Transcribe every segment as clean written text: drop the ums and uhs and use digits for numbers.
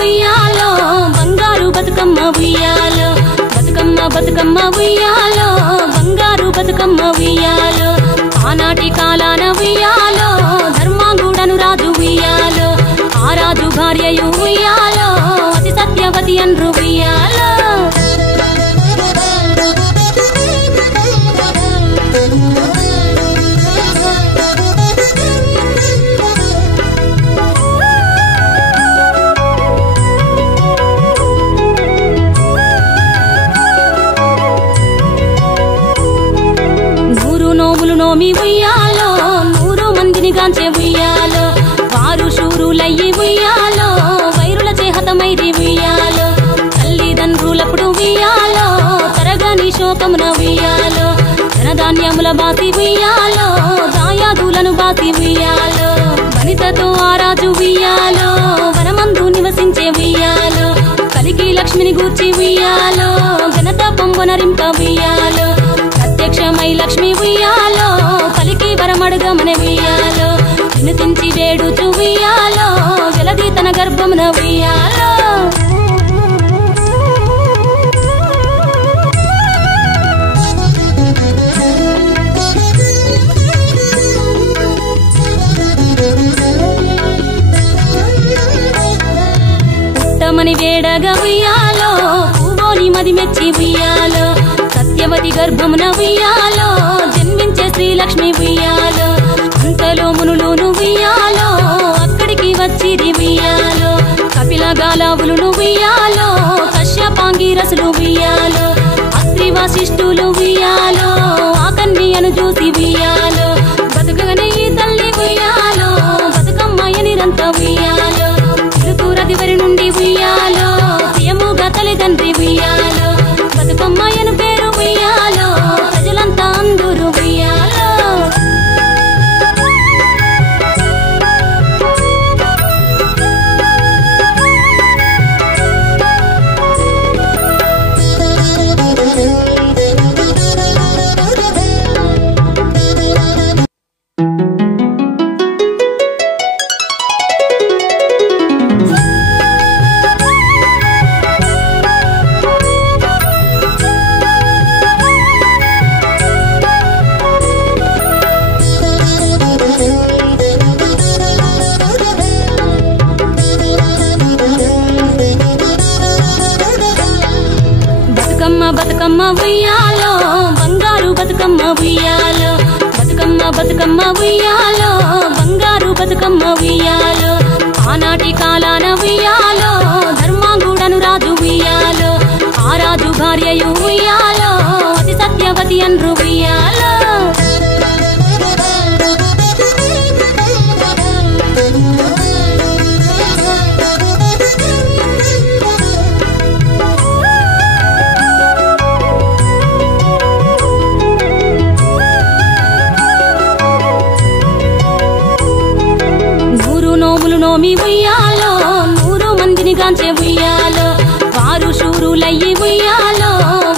ఉయ్యాలో బంగారు బతుకమ్మ ఉయ్యాలో బతుకమ్మ బతుకమ్మ ఉయ్యాలో బంగారు బతుకమ్మ ఉయ్యాలో ఆనాటి కాలాన ఉయ్యాలో ధర్మాంగుడను రాజు ఉయ్యాలో ఆ రాజు భార్యయు ఉయ్యాలో అతి సత్యవతి అన్రు ఉయ్యాలో నోమి ఉయ్యాలో 100 మందిని గాంచే ఉయ్యాలో వారు శూరులయ్యి ఉయ్యాలో వైరుల చేహతమైరి ఉయ్యాలో తల్లిదండ్రులప్పుడు ఉయ్యాలో తరగని శోకమున ఉయ్యాలో ధనధాన్యముల బాసి ఉయ్యాలో దాయాదులను బాసి ఉయ్యాలో వనితతో ఆ రాజు ఉయ్యాలో వనమందు నివసించే ఉయ్యాలో కలికి లక్ష్మిని గూర్చి ఉయ్యాలో ఘనత పొంబనరింప ఉయ్యాలో ప్రత్యక్షమై లక్ష్మి ఉయ్యాలో పలికి వరమడుగమనే ఉయ్యాలో వినుతించి వేడుచు ఉయ్యాలో వెలది తన గర్భమున ఉయ్యాలో పుట్టమని వేడగా ఉయ్యాలో పూవోని మది మెచ్చి ఉయ్యాలో సత్యవతి గర్భమున ఉయ్యాలో జన్మించే శ్రీలక్ష్మి ఉయ్యాలో అంతలో మునులును ఉయ్యాలో అక్కడికి వచ్చిరి ఉయ్యాలో కపిల గాలావులును ఉయ్యాలో కశ్యపాంగిరసులు ఉయ్యాలో అత్రి వశిష్ఠులు ఉయ్యాలో ఆ కన్యను చూసి ఉయ్యాలో బతుకగనే ఈ తల్లి ఉయ్యాలో బతుకమ్మయ్య నిరంత ఉయ్యాలో తిరుతూరదివరి నుండి ఉయ్యాలో ప్రియముగా తల్లిదండ్రి ఉయ్యాలో బతుకమ్మయ్యను పేరు ఉయ్యాలో ప్రజలంతా అందరూ ఉయ్యాలో బతుకమ్మ ఉయ్యాలో బంగారు బతుకమ్మ ఉయ్యాలో బతుకమ్మ బతుకమ్మ ఉయ్యాలో బంగారు బతుకమ్మ ఉయ్యాలో ఆనాటి కాలాన ఉయ్యాలో ధర్మాంగుడను రాజు ఉయ్యాలో ఆ రాజు భార్యయు ఉయ్యాలో అతి సత్యవతి అన్రు ఉయ్యాలో నోమి ఉయ్యాలో 100 మందిని గాంచే ఉయ్యాలో వారు శూరులయ్యి ఉయ్యాలో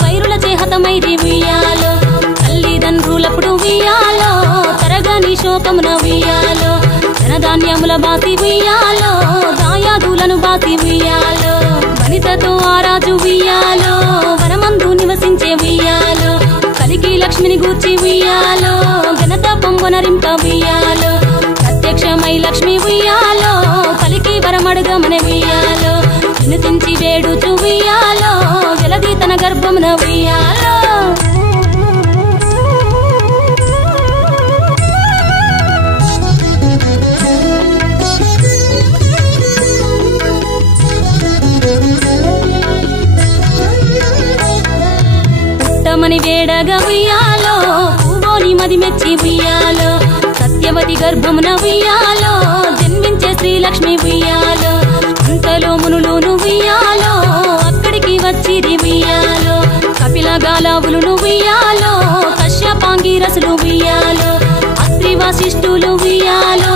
వైరుల చేహతమైరి ఉయ్యాలో తల్లిదండ్రులప్పుడు ఉయ్యాలో తరగని శోకమున ఉయ్యాలో ధనధాన్యముల బాసి ఉయ్యాలో దాయాదులను బాసి ఉయ్యాలో వనితతో ఆ రాజు ఉయ్యాలో వనమందు నివసించే ఉయ్యాలో కలికి లక్ష్మిని గూర్చి ఉయ్యాలో ఘనత పొంబనరింప ఉయ్యాలో ప్రత్యక్షమై లక్ష్మి ఉయ్యాలో పలికి వరమడుగమనే ఉయ్యాలో వినుతించి వేడుచు ఉయ్యాలో వెలది తన గర్భమున ఉయ్యాలో పుట్టమని వేడగా ఉయ్యాలో పూవోని మది మెచ్చి ఉయ్యాలో సత్యవతి గర్భమున ఉయ్యాలో జన్మించే శ్రీలక్ష్మి ఉయ్యాలో అంతలో మునులును ఉయ్యాలో అక్కడికి వచ్చిరి ఉయ్యాలో కపిల గాలావులును ఉయ్యాలో కశ్యపాంగిరసులు ఉయ్యాలో అత్రి వశిష్ఠులు ఉయ్యాలో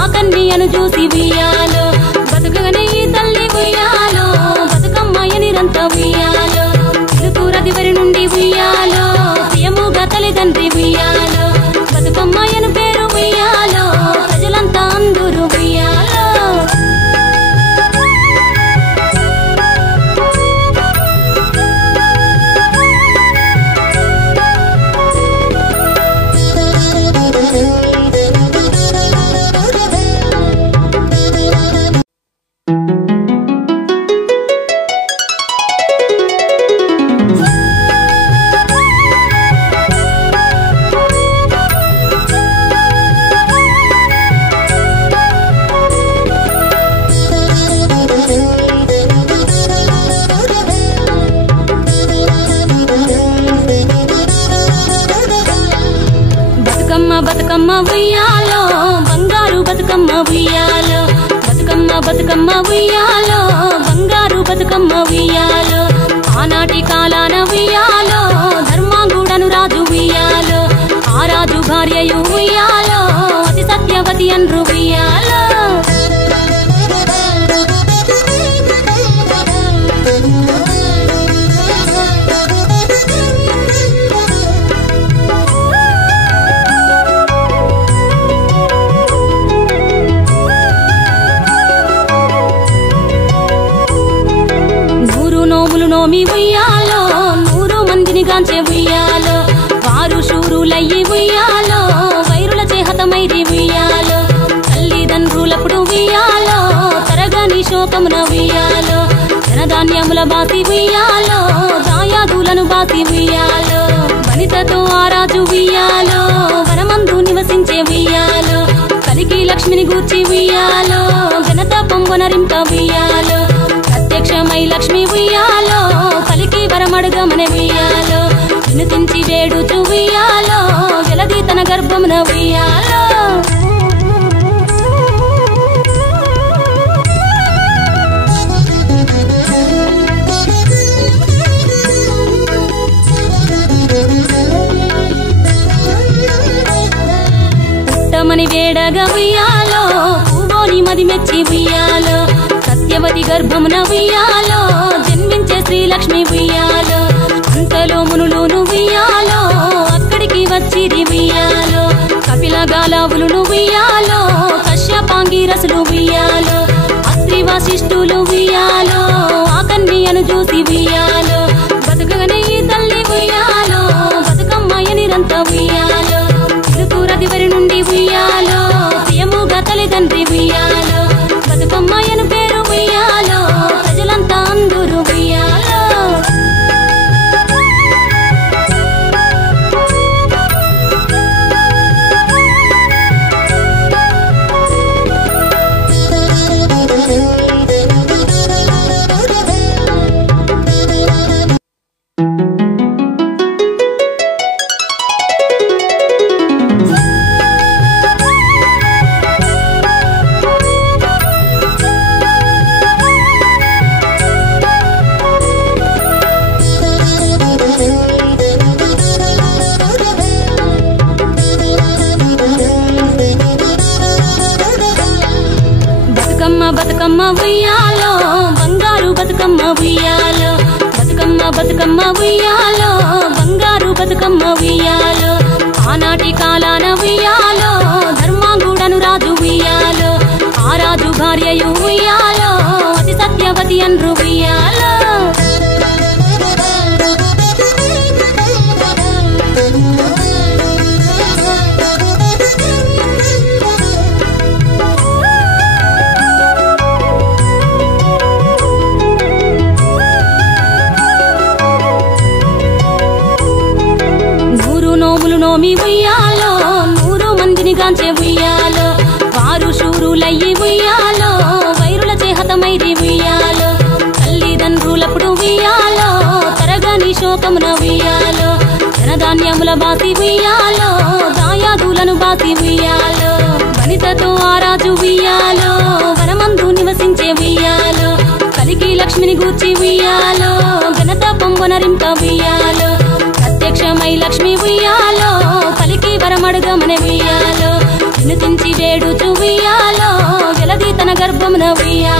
ఆ కన్యను చూసి ఉయ్యాలో బతుకగనే ఈ తల్లి ఉయ్యాలో బతుకమ్మయ్య నిరంత ఉయ్యాలో తిరుతూరదివరి నుండి ఉయ్యాలో ప్రియముగా తల్లిదండ్రి ఉయ్యాలో బతుకమ్మయ్యను పేరు ఉయ్యాలో ప్రజలంతా అందరూ ఉయ్యాలో ఉయ్యాలో బంగారు బతుకమ్మ ఉయ్యాలో బతుకమ్మ బతుకమ్మ ఉయ్యాలో బంగారు బతుకమ్మ ఉయ్యాలో ఆనాటి కాలాన ఉయ్యాలో ధర్మాంగుడను రాజు ఉయ్యాలో ఆ రాజు భార్యయు ఉయ్యాలో అతి సత్యవతి అన్రు ఉయ్యాలో నోమి ఉయ్యాలో 100 మందిని గాంచే ఉయ్యాలో వారు శూరులయ్యి ఉయ్యాలో వైరుల చేహతమైరి ఉయ్యాలో తల్లిదండ్రులప్పుడు ఉయ్యాలో తరగని శోకమున ఉయ్యాలో ధనధాన్యముల బాసి ఉయ్యాలో దాయాదులను బాసి ఉయ్యాలో వనితతో ఆ రాజు ఉయ్యాలో వనమందు నివసించే ఉయ్యాలో కలికి లక్ష్మిని గూర్చి ఉయ్యాలో ఘనత పొంగొనరింప ఉయ్యాలో ప్రత్యక్షమై లక్ష్మి ఉయ్యాలో పలికి వరమడుగమని ఉయ్యాలో వినుతించి వేడుచు ఉయ్యాలో వెలది తన గర్భమున ఉయ్యాలో పుట్టమని వేడగా ఉయ్యాలో పూవోని మది మెచ్చి ఉయ్యాలో సత్యవతి గర్భమున ఉయ్యాలో జన్మించే శ్రీలక్ష్మి ఉయ్యాలో అంతలో మునులును ఉయ్యాలో అక్కడికి వచ్చిరి ఉయ్యాలో కపిల గాలావులును ఉయ్యాలో కశ్యపాంగిరసులు ఉయ్యాలో అత్రి వశిష్ఠులు ఉయ్యాలో ఆ కన్యను చూసి ఉయ్యాలో బతుకగనే ఈ తల్లి ఉయ్యాలో బతుకమ్మయ్య నిరంత ఉయ్యాలో తిరుకురదివరి నుండి ఉయ్యాలో ప్రియముగా తల్లిదండ్రి ఉయ్యాలో బతుకమ్మయ్యను పేరు ఉయ్యాలో ప్రజలంతా అందరూ ఉయ్యాలో బతుకమ్మ ఉయ్యాలో బంగారు బతుకమ్మ ఉయ్యాలో బతుకమ్మ బతుకమ్మ ఉయ్యాలో బంగారు బతుకమ్మ ఉయ్యాలో ఆనాటి కాలాన ఉయ్యాలో ధర్మాంగుడను రాజు ఉయ్యాలో ఆ రాజు భార్యయు ఉయ్యాలో అతి సత్యవతి అన్రు ఉయ్యాలో నోమి ఉయ్యాలో 100 మందిని గాంచే ఉయ్యాలో వారు శూరులయ్యి ఉయ్యాలో వైరుల చేహతమైరి ఉయ్యాలో తల్లిదండ్రులప్పుడు ఉయ్యాలో తరగని శోకమున ఉయ్యాలో ధనధాన్యముల బాసి ఉయ్యాలో దాయాదులను బాసి ఉయ్యాలో వనితతో ఆ రాజు ఉయ్యాలో వనమందు నివసించే ఉయ్యాలో కలికి లక్ష్మిని గూర్చి ఉయ్యాలో ఘనత పొంగొనరింప ఉయ్యాలో ప్రత్యక్షమై లక్ష్మి ఉయ్యాలో పలికి వరమడుగమని ఉయ్యాలో వినుతించి వేడుచు ఉయ్యాలో వెలది తన గర్భమున ఉయ్యాలో